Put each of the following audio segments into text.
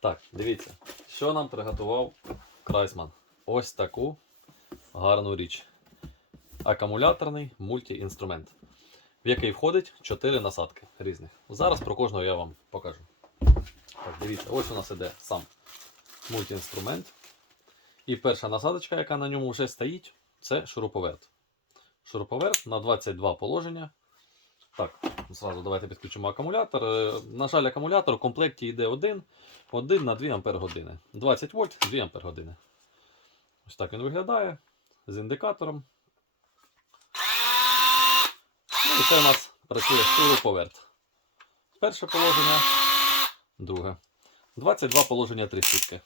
Так, дивіться, що нам приготував Крайсман. Ось таку гарну річ. Акумуляторний мультіінструмент, в який входить 4 насадки різних. Зараз про кожного я вам покажу. Так, дивіться, ось у нас іде сам мультіінструмент. І перша насадочка, яка на ньому вже стоїть, це шуруповерт. Шуруповерт на 22 положення. Так, зразу давайте підключимо акумулятор. Е, На жаль, акумулятор в комплекті йде один, один на 2 Ампер години. 20 вольт, 2 Ампер години. Ось так він виглядає з індикатором. Ну і це у нас працює шуруповерт. Перше положення, друге. 22 положення 3 штуки.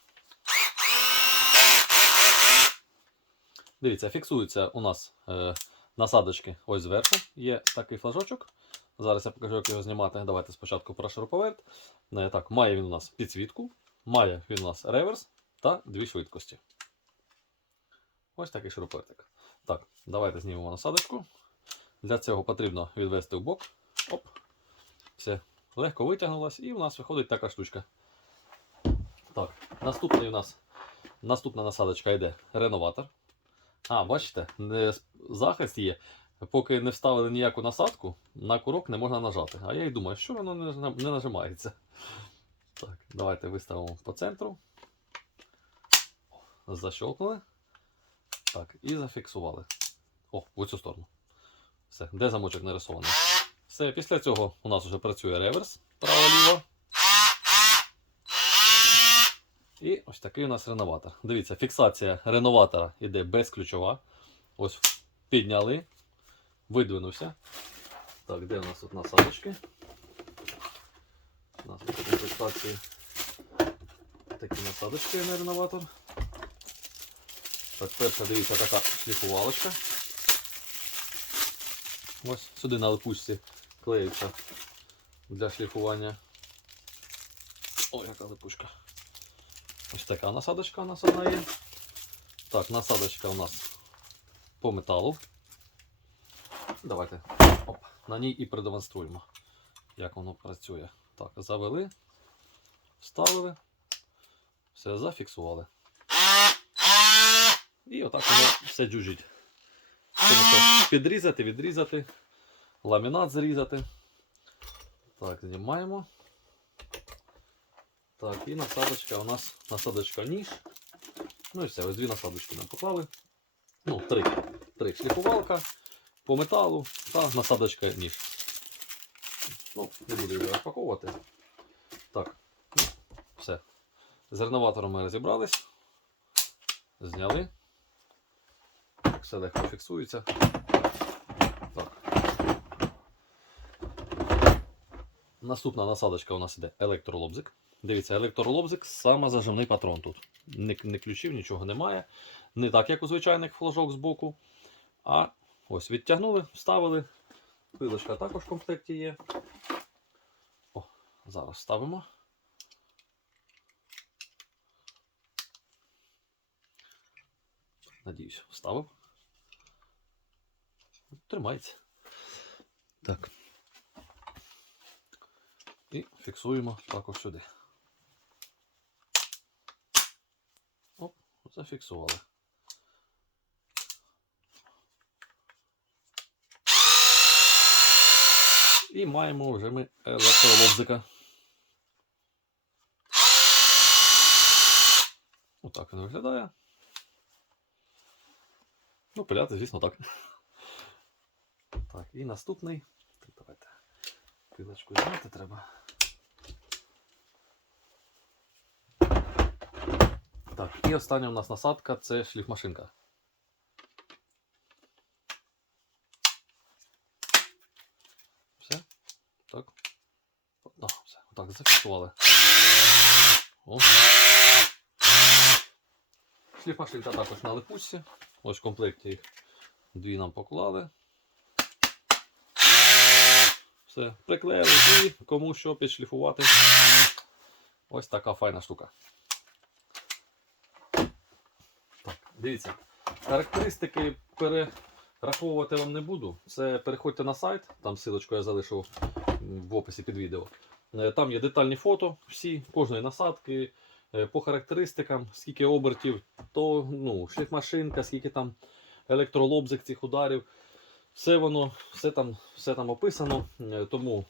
Дивіться, фіксуються у нас е, насадочки ось зверху. Є такий флажочок. Зараз я покажу, як його знімати. Давайте спочатку про шуруповерт. Так, має він у нас підсвітку, має він у нас реверс та дві швидкості. Ось такий шуруповертик. Так, давайте знімемо насадочку. Для цього потрібно відвести в бок. Оп. Все, легко витягнулось, і у нас виходить така штучка. Так, наступний у нас наступна насадочка йде реноватор. А, бачите, захист є. Поки не вставили ніяку насадку, на курок не можна нажати. А я й думаю, що воно не, нажимається. Так, давайте виставимо по центру. Защелкнули. Так, і зафіксували. О, в цю сторону. Все, де замочок нарисований. Все, після цього у нас вже працює реверс право-ліво. І ось такий у нас реноватор. Дивіться, фіксація реноватора йде безключова. Ось підняли, видвинувся. Так, де у нас тут насадочки? У нас тут фіксації такі насадочки на реноватор. Так, перша, дивіться, така шліфувалочка. Ось сюди на липучці клеїться для шліфування. Ой, яка липучка. Ось така насадочка у нас одна є. Так, насадочка у нас по металу. Давайте оп, на ній і продемонструємо, як воно працює. Так, завели, вставили, все зафіксували. І отак воно все джужить. Підрізати, відрізати, ламінат зрізати. Так, знімаємо. Так, і насадочка у нас насадочка ніж. Ну і все, ось дві насадочки нам поклали. Ну, три. Три. Шліфувалка по металу та насадочка ніж. Ну, не буду його розпаковувати. Так, все. З реноватором ми розібрались. Зняли. Все легко фіксується. Так. Наступна насадочка у нас іде електролобзик. Дивіться, електролобзик саме зажимний патрон тут. Ні ключів, нічого немає. Не так, як у звичайних флажок з боку. А ось відтягнули, вставили. Пилочка також в комплекті є. О, зараз ставимо. Надіюсь, вставив. Тримається. Так. І фіксуємо також сюди. Оп, зафіксували. І маємо вже ми електролобзика. Отак він виглядає. Ну, пиляти, звісно, так. Так, і наступний. Так, давайте. Пилочку зняти треба. Так, і остання у нас насадка це шліфмашинка. Все? Так. А, все. Отак, зафіксували. О. Шліфмашинка також на липучці. Ось в комплекті їх дві нам поклали. Все, приклеїли і кому що підшліфувати. Ось така файна штука. Так, дивіться. Характеристики перераховувати вам не буду. Це переходьте на сайт, там силочку я залишу в описі під відео. Е, Там є детальні фото всі, кожної насадки, е, по характеристикам, скільки обертів, то ну, шліфмашинка, скільки там електролобзик цих ударів. Все воно, все там, все там описано. Е, Тому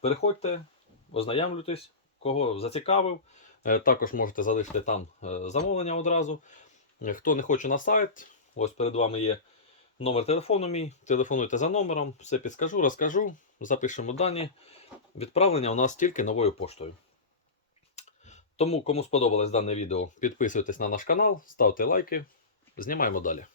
переходьте, ознайомлюйтесь, кого зацікавив. Також можете залишити там замовлення одразу. Хто не хоче на сайт, ось перед вами є номер телефону мій. Телефонуйте за номером, все підскажу, розкажу, запишемо дані. Відправлення у нас тільки новою поштою. Тому, кому сподобалось дане відео, підписуйтесь на наш канал, ставте лайки. Знімаємо далі.